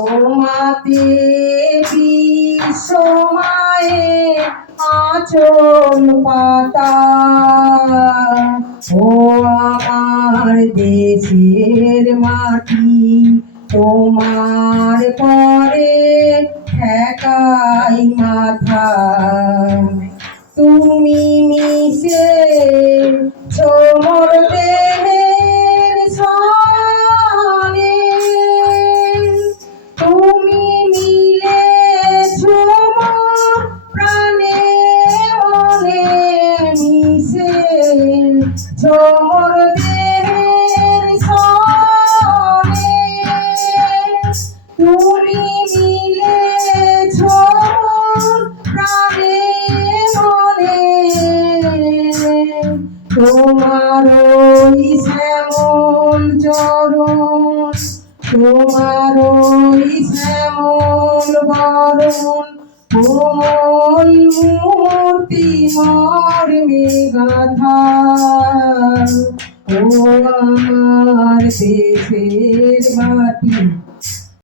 তোমাতে বিশ্বমায়ের আঁচল পাতা। ও আমার দেশের মাটি, তোমার পরে ঠেকাই মাথা। তুমি মিশে মোর দেহের সনে, তুমি মিলেছ মোর প্রাণে মনে, মিশে মোর দেহের সনে, তুমি মিলেছ মোর প্রাণে মনে। তোমার ওই শ্যামল চরণ, তোমার ওই শ্যামল বরণ, কোমল মূর্তি মর্মে গাথা। ও আমার দেশের মাটি,